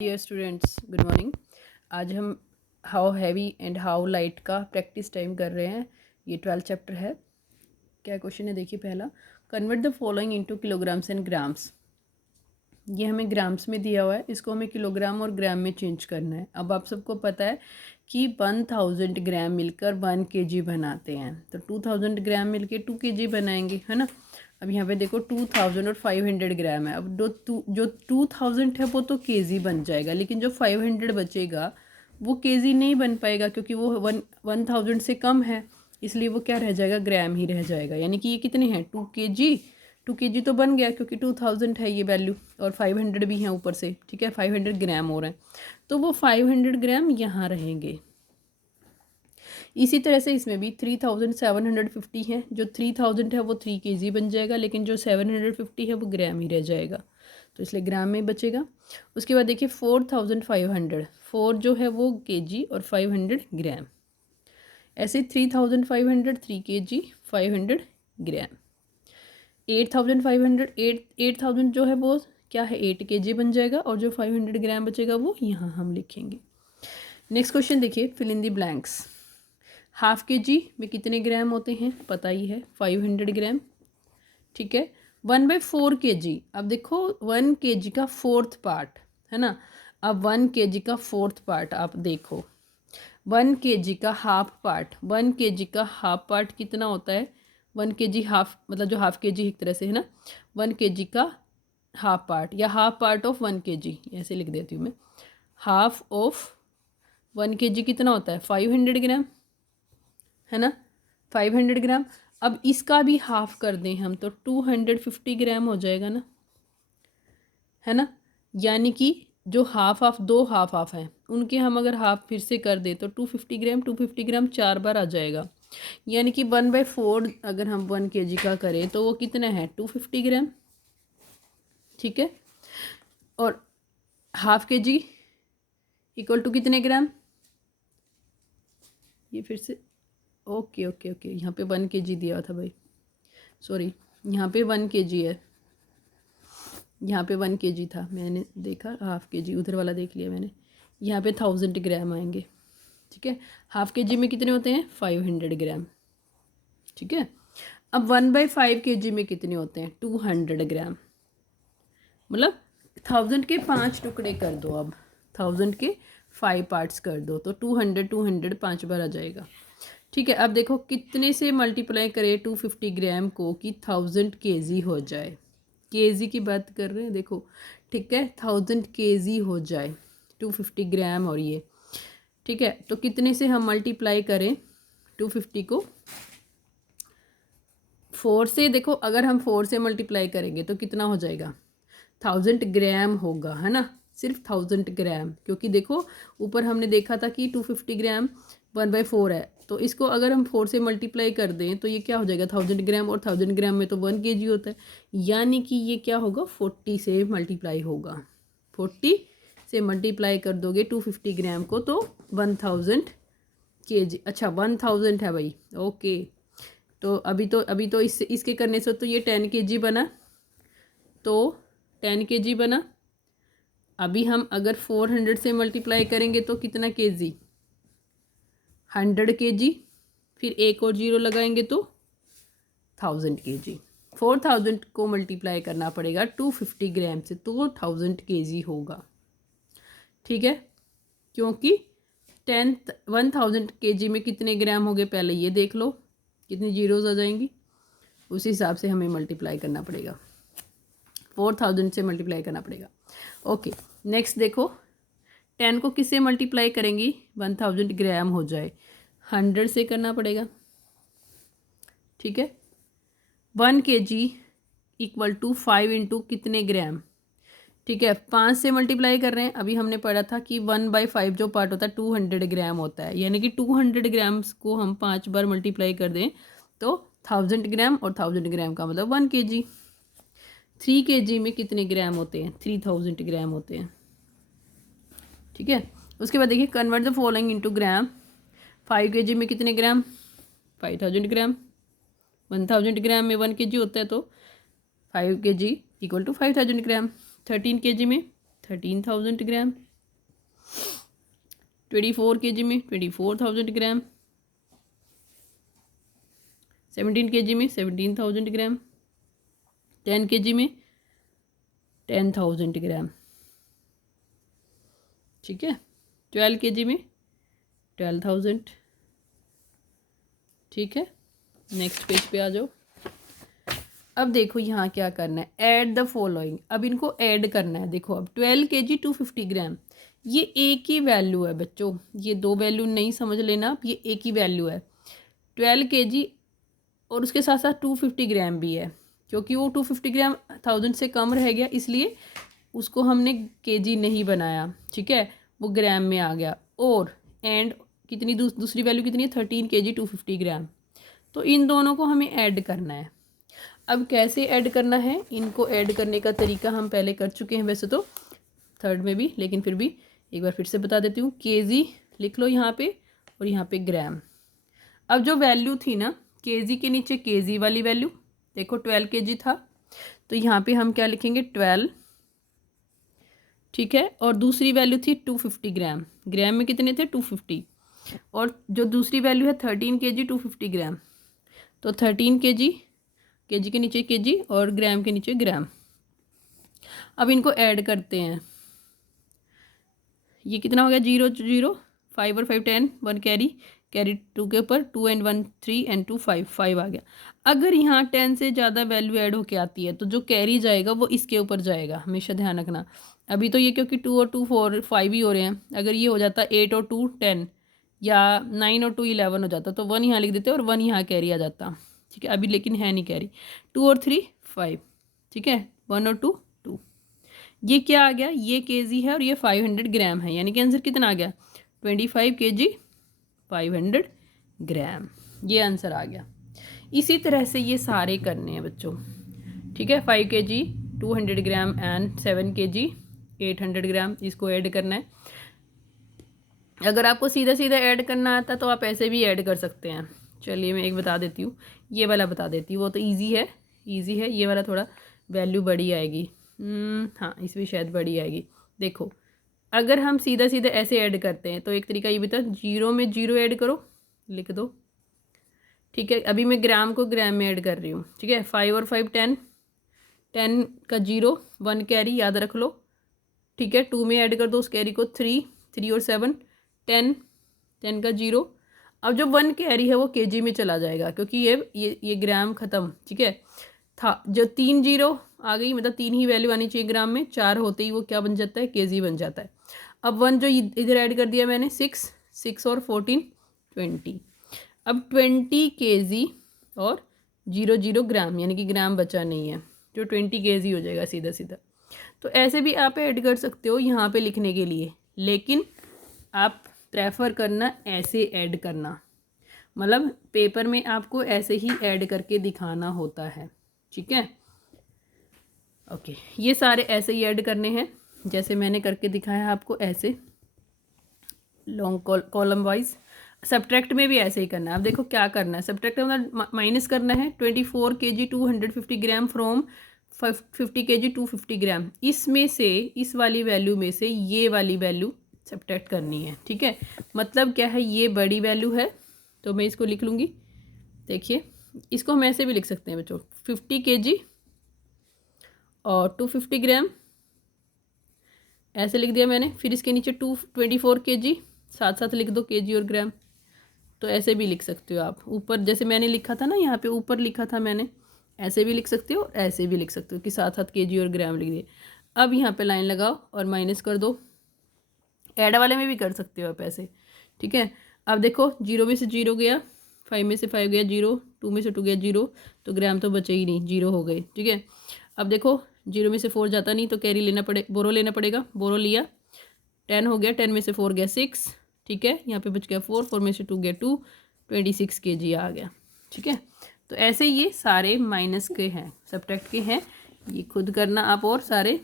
Dear students, good morning. आज हम how heavy and how light का प्रैक्टिस टाइम कर रहे हैं। ये 12 चैप्टर है। क्या क्वेश्चन है देखिए। पहला, convert the following into kilograms and grams. ये हमें ग्राम्स में दिया हुआ है, इसको हमें किलोग्राम और ग्राम में चेंज करना है। अब आप सबको पता है कि 1000 ग्राम मिलकर 1 kg बनाते हैं, तो 2000 ग्राम मिलकर 2 kg बनाएंगे, है ना। अब यहाँ पे देखो 2000 और 500 ग्राम है। अब जो 2000 है वो तो केजी बन जाएगा, लेकिन जो 500 बचेगा वो केजी नहीं बन पाएगा, क्योंकि वो 1000 से कम है, इसलिए वो क्या रह जाएगा, ग्राम ही रह जाएगा। यानी कि ये कितने हैं, 2 kg तो बन गया, क्योंकि 2000 है ये वैल्यू, और 500 भी हैं ऊपर से, ठीक है। 500 ग्राम हो रहे हैं, तो वो 500 ग्राम यहाँ रहेंगे। इसी तरह से इसमें भी 3750 है। जो 3000 है वो 3 kg बन जाएगा, लेकिन जो 750 है वो ग्राम ही रह जाएगा, तो इसलिए ग्राम में बचेगा। उसके बाद देखिए 4500, 4 जो है वो kg और 500 ग्राम। ऐसे 3500 3 kg 500 ग्राम। 8500 8000 जो है वो क्या है, 8 kg बन जाएगा, और जो 500 ग्राम बचेगा वो यहाँ हम लिखेंगे। नेक्स्ट क्वेश्चन देखिए, fill in the blanks. Half kg में कितने ग्राम होते हैं, पता ही है, 500 ग्राम, ठीक है। 1/4 kg, अब देखो 1 kg का 4th पार्ट है ना। अब 1 kg का 4th पार्ट आप देखो, 1 kg का हाफ पार्ट, 1 kg का हाफ पार्ट कितना होता है, 1 kg हाफ, मतलब जो हाफ kg एक तरह से है ना, 1 kg का हाफ पार्ट या हाफ पार्ट ऑफ 1 kg, ऐसे लिख देती हूँ मैं। हाफ ऑफ 1 kg कितना होता है, 500 ग्राम, है ना, 500 ग्राम। अब इसका भी हाफ कर दें हम तो 250 ग्राम हो जाएगा ना, है ना। यानी कि जो हाफ हाफ, दो हाफ हाफ हैं, उनके हम अगर हाफ फिर से कर दें तो 250 ग्राम 4 बार आ जाएगा। यानी कि 1/4 अगर हम 1 kg का करें तो वो कितना है, 250 ग्राम, ठीक है। और हाफ kg इक्वल टू कितने ग्राम, ये फिर से ओके ओके ओके, यहाँ पे 1 kg दिया था भाई, सॉरी, यहाँ पे 1 kg है, यहाँ पे 1 kg था, मैंने देखा हाफ kg, उधर वाला देख लिया मैंने। यहाँ पे 1000 ग्राम आएंगे, ठीक है। हाफ kg में कितने होते हैं, 500 ग्राम, ठीक है। अब 1/5 kg में कितने होते हैं, 200 ग्राम, मतलब 1000 के 5 टुकड़े कर दो, अब 1000 के 5 पार्ट्स कर दो, तो 200 5 बार आ जाएगा, ठीक है। अब देखो कितने से मल्टीप्लाई करें 250 ग्राम को कि 1000 kg हो जाए, केजी की बात कर रहे हैं देखो, ठीक है। 1000 kg हो जाए 250 ग्राम, और ये ठीक है, तो कितने से हम मल्टीप्लाई करें 250 को, 4 से। देखो अगर हम 4 से मल्टीप्लाई करेंगे तो कितना हो जाएगा, 1000 ग्राम होगा, है ना, सिर्फ 1000 ग्राम, क्योंकि देखो ऊपर हमने देखा था कि 250 ग्राम 1/4 है, तो इसको अगर हम 4 से मल्टीप्लाई कर दें तो ये क्या हो जाएगा, 1000 ग्राम, और 1000 ग्राम में तो 1 kg होता है, यानी कि ये क्या होगा, 40 से मल्टीप्लाई होगा। 40 से मल्टीप्लाई कर दोगे 250 ग्राम को तो 1000 kg, अच्छा 1000 है भाई, ओके। तो अभी तो इसके करने से तो ये 10 kg बना, तो 10 kg बना। अभी हम अगर 400 से मल्टीप्लाई करेंगे तो कितना kg, 100 kg, फिर एक और जीरो लगाएंगे तो 1000 kg। 4000 को मल्टीप्लाई करना पड़ेगा 250 ग्राम से, तो 1000 kg होगा, ठीक है। क्योंकि 1000 kg में कितने ग्राम हो गए, पहले ये देख लो कितनी जीरोज आ जाएंगी, उस हिसाब से हमें मल्टीप्लाई करना पड़ेगा, 4000 से मल्टीप्लाई करना पड़ेगा। ओके, नेक्स्ट देखो, 10 को किससे मल्टीप्लाई करेंगी, 1000 ग्राम हो जाए, 100 से करना पड़ेगा, ठीक है। 1 kg इक्वल टू 5 इंटू कितने ग्राम, ठीक है। 5 से मल्टीप्लाई कर रहे हैं, अभी हमने पढ़ा था कि 1/5 जो पार्ट होता है 200 ग्राम होता है, यानी कि 200 ग्राम्स को हम 5 बार मल्टीप्लाई कर दें तो 1000 ग्राम, और 1000 ग्राम का मतलब 1 kg। 3 kg में कितने ग्राम होते हैं, 3000 ग्राम होते हैं, ठीक है। उसके बाद देखिए, convert the following into gram. 5 kg में कितने ग्राम, 5000 ग्राम, 1000 ग्राम में 1 kg होता है, तो 5 kg equal to 5000 gram. 13 kg में 13000 ग्राम, 24 kg में 24,000 ग्राम, 17 kg में 17,000 ग्राम, 10 kg में 10,000 ग्राम, ठीक है। 12 kg में 12,000, ठीक है। नेक्स्ट पेज पे आ जाओ। अब देखो यहाँ क्या करना है, ऐड द फॉलोइंग। अब इनको ऐड करना है। देखो अब 12 kg 250 ग्राम, ये एक ही वैल्यू है बच्चों, ये दो वैल्यू नहीं समझ लेना, ये एक ही वैल्यू है 12 kg, और उसके साथ साथ 250 ग्राम भी है, क्योंकि वो 250 ग्राम 1000 से कम रह गया, इसलिए उसको हमने केजी नहीं बनाया, ठीक है, वो ग्राम में आ गया। और एंड कितनी दूसरी वैल्यू कितनी है, 13 kg 250 ग्राम। तो इन दोनों को हमें ऐड करना है। अब कैसे ऐड करना है, इनको ऐड करने का तरीका हम पहले कर चुके हैं वैसे तो थर्ड में भी, लेकिन फिर भी एक बार फिर से बता देती हूँ। केजी लिख लो यहाँ पे और यहाँ पे ग्राम। अब जो वैल्यू थी ना केजी के नीचे केजी वाली वैल्यू, देखो 12 kg था, तो यहाँ पे हम क्या लिखेंगे 12, ठीक है। और दूसरी वैल्यू थी 250 ग्राम, ग्राम में कितने थे 250, और जो दूसरी वैल्यू है 13 kg 250 ग्राम, तो 13 kg, केजी के नीचे केजी और ग्राम के नीचे ग्राम। अब इनको ऐड करते हैं, ये कितना हो गया 0 0, 5 और 5 10, 1 कैरी 2 के ऊपर 2 एंड 1 3 एंड 2 5 5 आ गया। अगर यहाँ 10 से ज़्यादा वैल्यू ऐड होके आती है तो जो कैरी जाएगा वो इसके ऊपर जाएगा, हमेशा ध्यान रखना। अभी तो ये क्योंकि 2 और 2 4 5 ही हो रहे हैं, अगर ये हो जाता 8 और 2 10 या 9 और 2 11 हो जाता तो 1 यहाँ लिख देते और 1 यहाँ कैरी आ जाता, ठीक है। अभी लेकिन है नहीं कैरी, 2 और 3 5, ठीक है, 1 और 2 2। ये क्या आ गया, ये केजी है और ये 500 ग्राम है, यानी कि आंसर कितना आ गया 25 kg 500 ग्राम, ये आंसर आ गया। इसी तरह से ये सारे करने हैं बच्चों, ठीक है। 5 kg 200 ग्राम एंड 7 kg 800 ग्राम, इसको ऐड करना है। अगर आपको सीधा सीधा ऐड करना आता तो आप ऐसे भी ऐड कर सकते हैं। चलिए मैं एक बता देती हूँ, ये वाला बता देती हूँ, वो तो ईजी है, ईजी है। ये वाला थोड़ा वैल्यू बड़ी आएगी, हाँ इसमें शायद बड़ी आएगी। देखो अगर हम सीधा सीधा ऐसे ऐड करते हैं तो एक तरीका ये भी था, 0 में 0 ऐड करो, लिख दो, ठीक है। अभी मैं ग्राम को ग्राम में ऐड कर रही हूँ, ठीक है। 5 और 5 10, 10 का 0 1 कैरी याद रख लो, ठीक है। 2 में ऐड कर दो उस कैरी को, 3 3 और 7 10, 10 का 0। अब जो 1 कैरी है वो केजी में चला जाएगा, क्योंकि ये ग्राम ख़त्म, ठीक है। था जो 3 0 आ गई, मतलब 3 ही वैल्यू आनी चाहिए ग्राम में, 4 होते ही वो क्या बन जाता है केजी बन जाता है। अब 1 जो इधर ऐड कर दिया मैंने 6 6 और 14 20, अब 20 केजी और 0 0 ग्राम, यानी कि ग्राम बचा नहीं है, जो 20 केजी हो जाएगा सीधा सीधा। तो ऐसे भी आप ऐड कर सकते हो यहाँ पे लिखने के लिए, लेकिन आप प्रेफर करना ऐसे ऐड करना, मतलब पेपर में आपको ऐसे ही ऐड करके दिखाना होता है, ठीक है। ओके, ये सारे ऐसे ही ऐड करने हैं जैसे मैंने करके दिखाया आपको, ऐसे लॉन्ग कॉलम वाइज। सब्ट्रैक्ट में भी ऐसे ही करना है। अब देखो क्या करना है, सब्ट्रैक्ट मतलब माइनस करना है। 24 kg 250 ग्राम फ्रॉम 50 kg 250 ग्राम, इसमें से इस वाली वैल्यू में से ये वाली वैल्यू सब्ट्रैक्ट करनी है, ठीक है। मतलब क्या है, ये बड़ी वैल्यू है तो मैं इसको लिख लूँगी। देखिए इसको हम ऐसे भी लिख सकते हैं बच्चों, 50 kg और 250 ग्राम ऐसे लिख दिया मैंने। फिर इसके नीचे 24 kg, साथ साथ लिख दो केजी और ग्राम, तो ऐसे भी लिख सकते हो आप। ऊपर जैसे मैंने लिखा था ना, यहाँ पे ऊपर लिखा था मैंने, ऐसे भी लिख सकते हो, ऐसे भी लिख सकते हो कि साथ साथ केजी और ग्राम लिख दिए। अब यहाँ पे लाइन लगाओ और माइनस कर दो। ऐड वाले में भी कर सकते हो आप ऐसे, ठीक है। अब देखो 0 में से 0 गया, 5 में से 5 गया 0, 2 में से 2 गया 0, तो ग्राम तो बचे ही नहीं, 0 हो गए, ठीक है। अब देखो 0 में से 4 जाता नहीं तो कैरी लेना बोरो लेना पड़ेगा, बोरो लिया, 10 हो गया, 10 में से 4 गया 6, ठीक है। यहाँ पे बच गया 4, 4 में से 2 गया 2, 26 kg आ गया, ठीक है। तो ऐसे ये सारे माइनस के हैं, सब्ट्रैक्ट के हैं, ये खुद करना आप, और सारे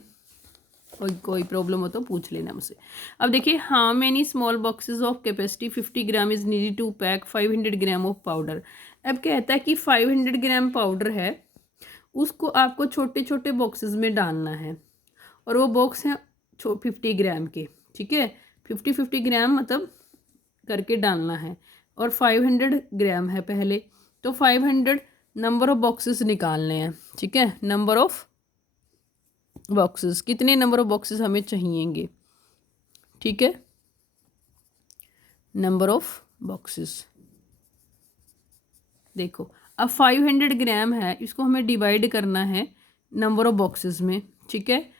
कोई प्रॉब्लम हो तो पूछ लेना मुझसे। अब देखिए, how many small boxes of capacity 50 gram is needed to pack 500 gram of powder. अब कहता है कि 500 ग्राम पाउडर है, उसको आपको छोटे छोटे बॉक्सेस में डालना है, और वो बॉक्स हैं 50 ग्राम के, ठीक है। 50 ग्राम मतलब करके डालना है, और 500 ग्राम है पहले, तो 500 नंबर ऑफ बॉक्सेस निकालने हैं। ठीक है, नंबर ऑफ बॉक्सेस, कितने नंबर ऑफ बॉक्सेस हमें चाहिएंगे। ठीक है, नंबर ऑफ बॉक्सेस देखो, अब 500 ग्राम है, इसको हमें डिवाइड करना है नंबर ऑफ बॉक्सेस में। ठीक है,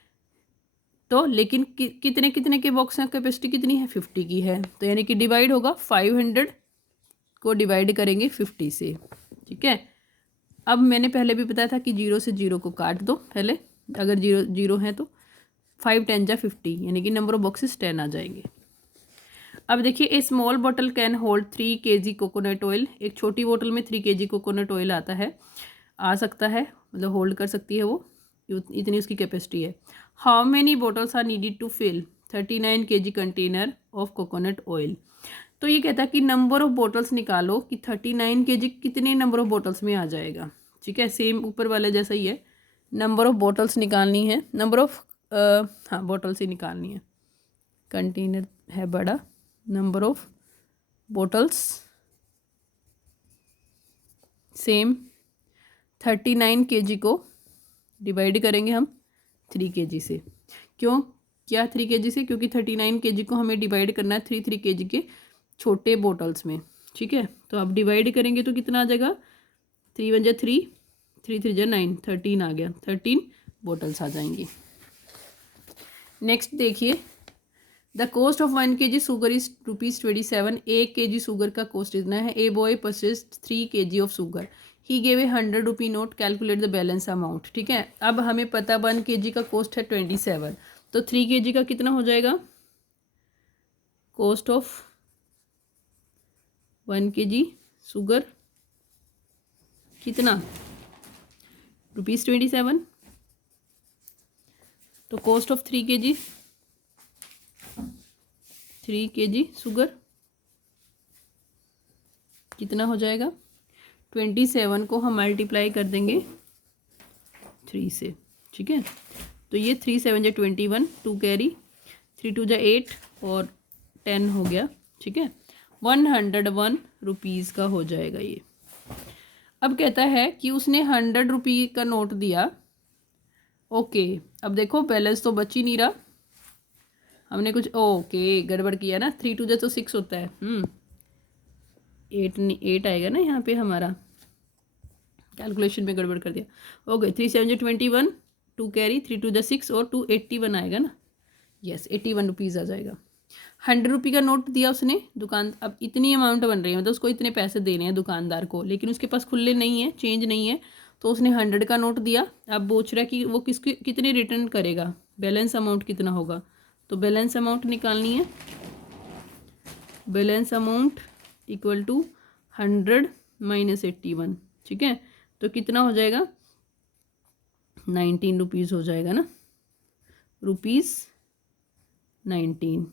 तो लेकिन कितने कितने के बॉक्स हैं, कैपेसिटी कितनी है, 50 की है, तो यानी कि डिवाइड होगा 500 को डिवाइड करेंगे 50 से। ठीक है, अब मैंने पहले भी बताया था कि 0 से 0 को काट दो पहले, अगर 0 0 है तो 5 10 जा 50, यानी कि नंबर ऑफ बॉक्सेस 10 आ जाएंगे। अब देखिए, ए स्मॉल बोतल can hold 3 kg coconut oil, एक छोटी बोतल में 3 kg कोकोनट ऑयल आता है, आ सकता है, मतलब होल्ड कर सकती है वो, इतनी उसकी कैपेसिटी है। How many bottles are needed to fill 39 kg container of coconut oil. तो ये कहता है कि नंबर ऑफ बोटल्स निकालो कि 39 kg कितने नंबर ऑफ बोटल्स में आ जाएगा। ठीक है, सेम ऊपर वाले जैसा ही है, नंबर ऑफ बोटल्स निकालनी है, नंबर ऑफ हाँ बोटल्स ही निकालनी है, कंटेनर है बड़ा, number of bottles same, 39 kg को डिवाइड करेंगे हम 3 kg से। क्यों, क्या 3 kg से, क्योंकि 39 kg को हमें डिवाइड करना है 3 kg के छोटे बोटल्स में। ठीक है, तो अब डिवाइड करेंगे तो कितना आ जाएगा, 3 1 जा 3, 3 3 जा 9, 13 आ गया, 13 बोटल्स आ जाएंगी। नेक्स्ट देखिए, the cost of 1 kg sugar is ₹27। 1 kg sugar का कॉस्ट इतना है। A boy purchase 3 kg of sugar, he gave a ₹100 note, calculate the balance amount. ठीक है, अब हमें पता 1 kg का कॉस्ट है 27, तो 3 kg का कितना हो जाएगा, कॉस्ट ऑफ 1 kg शुगर कितना, ₹27, तो कॉस्ट ऑफ 3 kg शुगर कितना हो जाएगा, 27 को हम मल्टीप्लाई कर देंगे 3 से। ठीक है, तो ये 3 7 जा 21, 2 कैरी, 3 2 जा 8 और 10 हो गया। ठीक है, 101 रुपीज़ का हो जाएगा ये। अब कहता है कि उसने 100 रुपये का नोट दिया। ओके, अब देखो बैलेंस तो बच ही नहीं रहा, हमने कुछ ओके गड़बड़ किया ना, 3 2 जा तो 6 होता है, 8 आएगा ना यहाँ पे, हमारा कैलकुलेशन में गड़बड़ कर दिया। ओके, 3 7 जा 21, 2 कैरी, 3 2 जा 6 और 2 81 आएगा ना, यस 81 रुपीज़ आ जाएगा। 100 रुपये का नोट दिया उसने दुकान, अब इतनी अमाउंट बन रही है, मतलब उसको इतने पैसे देने हैं दुकानदार को, लेकिन उसके पास खुले नहीं है, चेंज नहीं है, तो उसने 100 का नोट दिया। अब पूछ रहा है कि वो किसके कितने रिटर्न करेगा, बैलेंस अमाउंट कितना होगा, तो बैलेंस अमाउंट निकालनी है। Balance amount equal to 100 minus 81। ठीक है, तो कितना हो जाएगा, 19 रुपीज़ हो जाएगा ना, ₹19।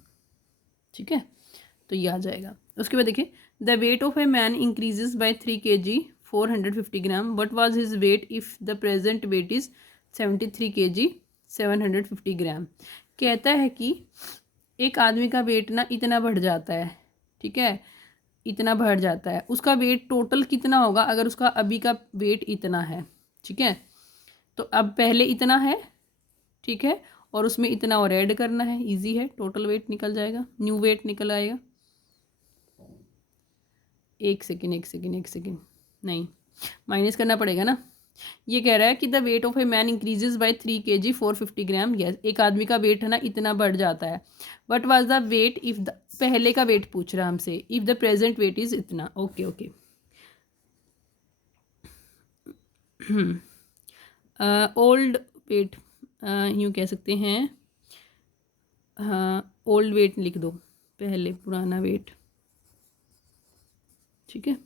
ठीक है, तो ये आ जाएगा। उसके बाद देखिए, the weight of a man increases by 3 kg 450 gram, what was his weight if the present weight is 73 kg 750 gram. कहता है कि एक आदमी का वेट ना इतना बढ़ जाता है। ठीक है, इतना बढ़ जाता है, उसका वेट टोटल कितना होगा अगर उसका अभी का वेट इतना है। ठीक है, तो अब पहले इतना है, ठीक है, और उसमें इतना और ऐड करना है, इजी है, टोटल वेट निकल जाएगा, न्यू वेट निकल आएगा। एक सेकेंड नहीं, माइनस करना पड़ेगा ना। ये कह रहा है कि the weight of a man increases by 3 kg 450 gram. Yes, एक आदमी का वेट है ना इतना बढ़ जाता है। What was the weight if the, पहले का वेट पूछ रहा है हमसे, if the present weight is इतना। ओके ओके, ओल्ड वेट यूँ कह सकते हैं, हाँ ओल्ड वेट लिख दो पहले, पुराना वेट। ठीक है,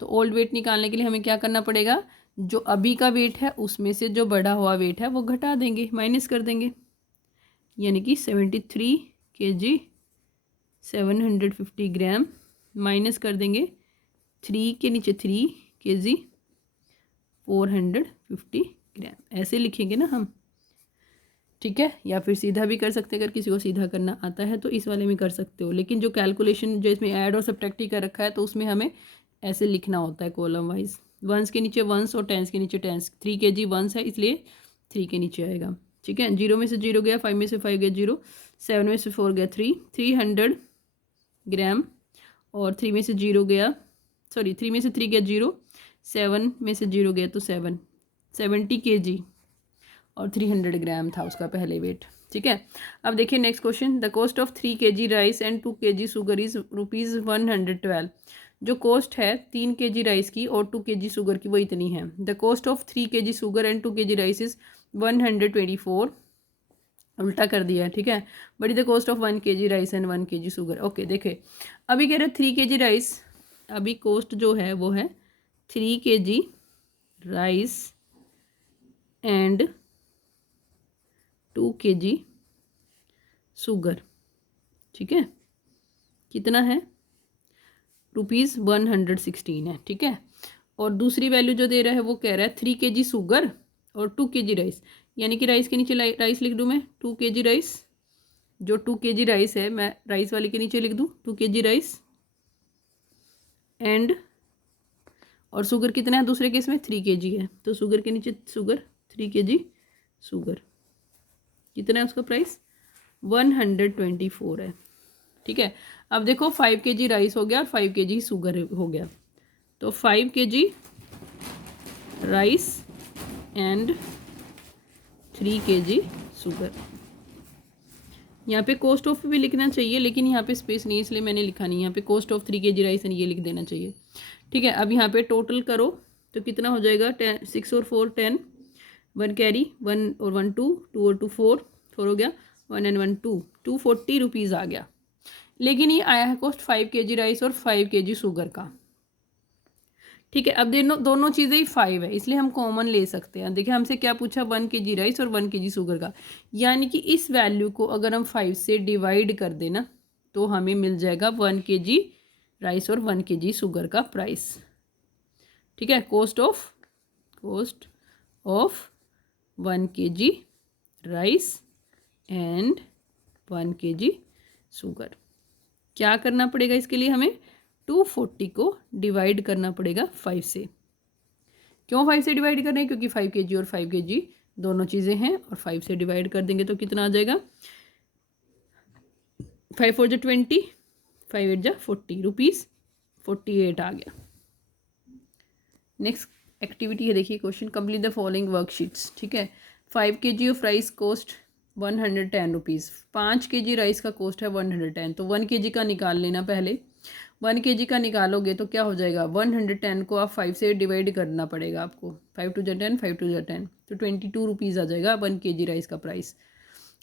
तो ओल्ड वेट निकालने के लिए हमें क्या करना पड़ेगा, जो अभी का वेट है उसमें से जो बढ़ा हुआ वेट है वो घटा देंगे, माइनस कर देंगे, यानी कि 73 kg 750 ग्राम माइनस कर देंगे 3 के नीचे 3 kg 450 ग्राम, ऐसे लिखेंगे ना हम। ठीक है, या फिर सीधा भी कर सकते हैं, अगर किसी को सीधा करना आता है तो इस वाले में कर सकते हो। लेकिन जो कैलकुलेशन जो इसमें ऐड और सब्ट्रैक्ट ही कर रखा है तो उसमें हमें ऐसे लिखना होता है कॉलम वाइज, वंस के नीचे वंस और टेंस के नीचे टेंस। 3 kg वंस है इसलिए 3 के नीचे आएगा। ठीक है, 0 में से 0 गया, 5 में से 5 गया 0, 7 में से 4 गया 3, 300 ग्राम, और 3 में से 0 गया, सॉरी 3 में से 3 गया 0, 7 में से 0 गया तो 7, 70 kg और 300 ग्राम था उसका पहले वेट। ठीक है, अब देखिए next question, the cost of 3 kg rice and 2 kg sugar is ₹112। जो कॉस्ट है 3 kg राइस की और 2 kg शुगर की वो इतनी है। The cost of 3 kg sugar and 2 kg rice is 124, उल्टा कर दिया है। ठीक है, but the cost of 1 kg rice and 1 kg sugar. Okay, देखे अभी कह रहे 3 kg राइस, अभी कॉस्ट जो है वो है 3 kg rice and 2 kg sugar. ठीक है, कितना है, ₹116 है। ठीक है, और दूसरी वैल्यू जो दे रहा है वो कह रहा है 3 kg शुगर और 2 kg राइस, यानी कि राइस के नीचे राइस लिख दूँ मैं 2 kg राइस, जो 2 kg राइस है मैं राइस वाले के नीचे लिख दूँ 2 kg राइस एंड, और शुगर कितना है दूसरे केस में 3 kg है, तो शुगर के नीचे शुगर 3 kg शुगर, कितना है उसका प्राइस 124 है। ठीक है, अब देखो 5 kg राइस हो गया और 5 kg शुगर हो गया, तो 5 kg rice and 3 kg sugar. यहाँ पे कॉस्ट ऑफ भी लिखना चाहिए लेकिन यहाँ पे स्पेस नहीं है इसलिए मैंने लिखा नहीं, यहाँ पे cost of 3 kg rice and ये लिख देना चाहिए। ठीक है, अब यहाँ पे टोटल करो तो कितना हो जाएगा, 6 और 4 10, 1 कैरी, 1 और 1 2, 2 और 2 4, 4 हो गया, 1 एंड 1 2, 240 रुपीज़ आ गया। लेकिन ये आया है कॉस्ट 5 kg राइस और 5 kg शुगर का। ठीक है, अब दोनों चीज़ें ही 5 है इसलिए हम कॉमन ले सकते हैं। देखिए हमसे क्या पूछा, 1 kg राइस और 1 kg शुगर का, यानी कि इस वैल्यू को अगर हम 5 से डिवाइड कर देना तो हमें मिल जाएगा 1 kg राइस और 1 kg शुगर का प्राइस। ठीक है, cost of 1 kg rice and 1 kg sugar. क्या करना पड़ेगा इसके लिए, हमें 240 को डिवाइड करना पड़ेगा 5 से। क्यों 5 से डिवाइड कर रहे हैं, क्योंकि 5 kg और 5 kg दोनों चीज़ें हैं और 5 से डिवाइड कर देंगे तो कितना आ जाएगा, 5 4 जा 20, 5 8 जा 40, ₹48 आ गया। नेक्स्ट एक्टिविटी है, देखिए question, complete the following worksheets. ठीक है, 5 kg of rice cost 110 rupees, 5 kg rice का कॉस्ट है 110, तो 1 kg का निकाल लेना पहले। 1 kg का निकालोगे तो क्या हो जाएगा, 110 को आप 5 से डिवाइड करना पड़ेगा आपको, 5 2 जा 10, 5 2 जा 10, तो 22 रुपीज़ आ जाएगा 1 kg राइस का प्राइस।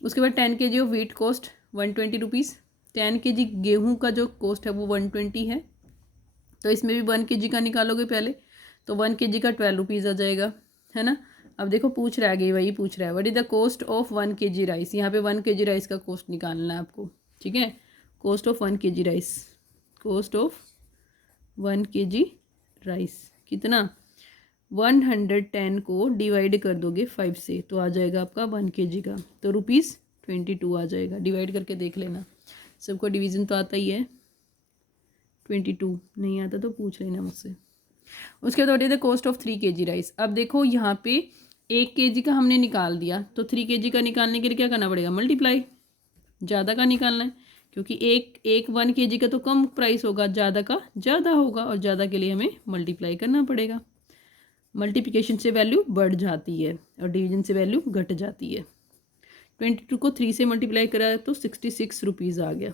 उसके बाद 10 kg of wheat cost 120 rupees, 10 kg गेहूँ का जो कॉस्ट है वो 120 है, तो इसमें भी 1 kg का निकालोगे पहले तो 1 kg का 12 रुपीज़ आ जाएगा, है ना। अब देखो पूछ रहा है, वही पूछ रहा है, what is the cost of 1 kg rice, यहाँ पे 1 kg राइस का कॉस्ट निकालना है आपको। ठीक है, cost of 1 kg rice, cost of 1 kg rice कितना, 110 को डिवाइड कर दोगे 5 से तो आ जाएगा आपका 1 kg का, तो ₹22 आ जाएगा। डिवाइड करके देख लेना, सबको डिवीज़न तो आता ही है, 22 नहीं आता तो पूछ लेना मुझसे। उसके बाद the cost of 3 kg rice. अब देखो यहाँ पे 1 kg का हमने निकाल दिया तो 3 kg का निकालने के लिए क्या करना पड़ेगा, मल्टीप्लाई, ज़्यादा का निकालना है क्योंकि एक 1 kg का तो कम प्राइस होगा, ज़्यादा का ज़्यादा होगा, और ज़्यादा के लिए हमें मल्टीप्लाई करना पड़ेगा। मल्टीप्लिकेशन से वैल्यू बढ़ जाती है और डिवीजन से वैल्यू घट जाती है। 22 को 3 से मल्टीप्लाई करा तो 66 रुपीज़ आ गया।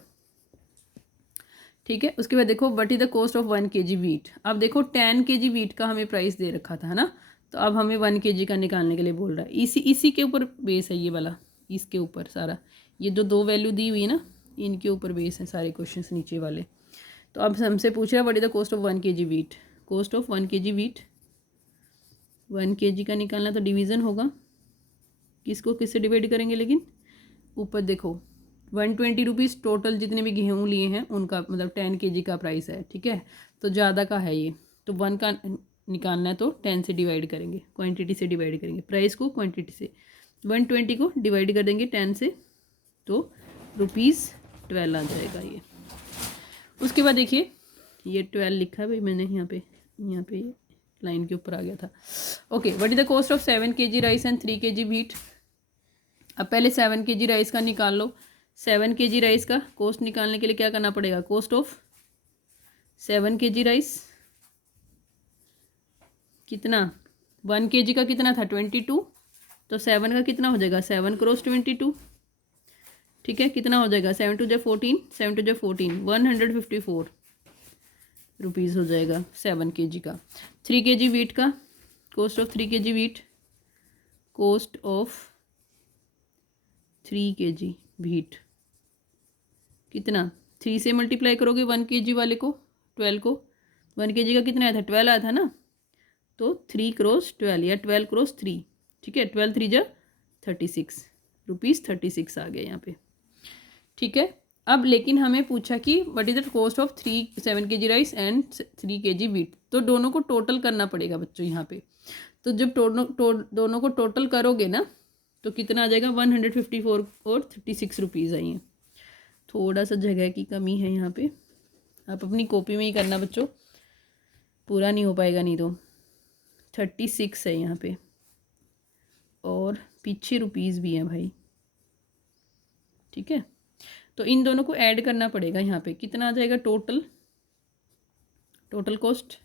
ठीक है, उसके बाद देखो what is the cost of 1 kg wheat. अब देखो 10 kg वीट का हमें प्राइस दे रखा था, है ना, तो अब हमें 1 kg का निकालने के लिए बोल रहा है। इसी के ऊपर बेस है ये वाला, इसके ऊपर सारा ये जो 2 वैल्यू दी हुई है ना, इनके ऊपर बेस है सारे क्वेश्चंस नीचे वाले। तो अब हमसे पूछ रहा है what is the cost of 1 kg wheat, cost of 1 kg wheat, 1 kg का निकालना तो डिवीज़न होगा, किसको किससे डिवाइड करेंगे, लेकिन ऊपर देखो 120 रुपीज़ टोटल जितने भी गेहूँ लिए हैं उनका, मतलब 10 kg का प्राइस है। ठीक है, तो ज़्यादा का है ये, तो 1 का निकालना है तो 10 से डिवाइड करेंगे, क्वांटिटी से डिवाइड करेंगे, प्राइस को क्वांटिटी से, 120 को डिवाइड कर देंगे 10 से तो ₹12 आ जाएगा ये। उसके बाद देखिए ये 12 लिखा है भाई मैंने यहाँ पे लाइन के ऊपर आ गया था। Okay, what is the cost of 7 kg rice and 3 kg wheat. अब पहले 7 kg राइस का निकाल लो। 7 kg राइस का कॉस्ट निकालने के लिए क्या करना पड़ेगा, कॉस्ट ऑफ 7 kg राइस कितना, 1 kg का कितना था 22, तो 7 का कितना हो जाएगा 7 क्रॉस 22, ठीक है। कितना हो जाएगा 7 2 × 14, 7 2 × 14 154 रुपीज़ हो जाएगा 7 kg का। 3 kg वीट का cost of 3 kg wheat, cost of 3 kg wheat कितना, 3 से मल्टीप्लाई करोगे 1 kg वाले को 12 को, 1 kg का कितना आया था 12 आया था ना, तो 3 क्रॉस 12 या 12 क्रॉस 3, ठीक है। 12 3 × 36 रुपीज़ 36 आ गया यहाँ पे, ठीक है। अब लेकिन हमें पूछा कि what is the cost of 7 kg rice and 3 kg wheat, तो दोनों को टोटल करना पड़ेगा बच्चों यहाँ पे। तो जब दोनों को टोटल करोगे ना तो कितना आ जाएगा 154 और 36 रुपीज़ आई हैं। थोड़ा सा जगह की कमी है यहाँ पे, आप अपनी कॉपी में ही करना बच्चों, पूरा नहीं हो पाएगा नहीं तो। 36 है यहाँ पे और पीछे रुपीज़ भी हैं भाई, ठीक है। तो इन दोनों को ऐड करना पड़ेगा यहाँ पे, कितना आ जाएगा टोटल कॉस्ट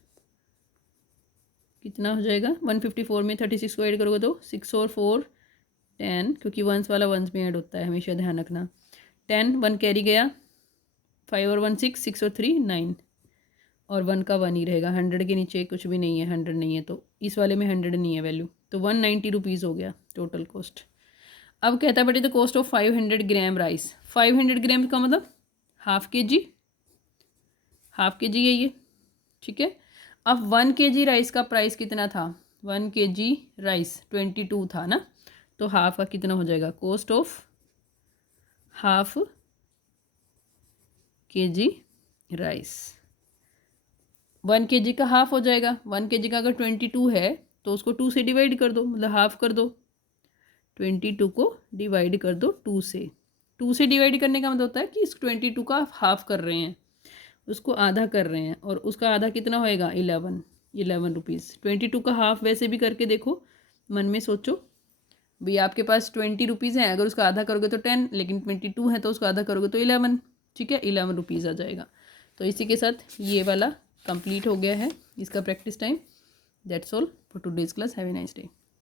कितना हो जाएगा 154 में 36 को ऐड करोगे तो 6 और 4 10, क्योंकि वंस वाला वंस में ऐड होता है, हमेशा ध्यान रखना। 10 1 कैरी गया, 5 और 1 6, 6 और 3 9 और 1 का 1 ही रहेगा। 100 के नीचे कुछ भी नहीं है, 100 नहीं है तो इस वाले में 100 नहीं है वैल्यू, तो 190 रुपीज़ हो गया टोटल कॉस्ट। अब कहता है but the cost of 500 gram rice, 500 ग्राम का मतलब हाफ के जी है ये, ठीक है। अब 1 kg राइस का प्राइस कितना था, 1 kg राइस 22 था ना, तो हाफ का कितना हो जाएगा, cost of half kg rice, 1 kg का हाफ हो जाएगा। 1 kg का अगर 22 है तो उसको 2 से डिवाइड कर दो, मतलब हाफ कर दो। 22 को डिवाइड कर दो 2 से, 2 से डिवाइड करने का मतलब होता है कि इस 22 का हाफ कर रहे हैं, उसको आधा कर रहे हैं, और उसका आधा कितना होएगा 11 रुपीज़। 22 का हाफ वैसे भी करके देखो, मन में सोचो भाई आपके पास 20 रुपीज़ हैं, अगर उसका आधा करोगे तो 10, लेकिन 22 है तो उसका आधा करोगे तो 11, ठीक है। 11 रुपीज़ आ जाएगा। तो इसी के साथ ये वाला कंप्लीट हो गया है इसका practice time. That's all for today's class. Have a nice day.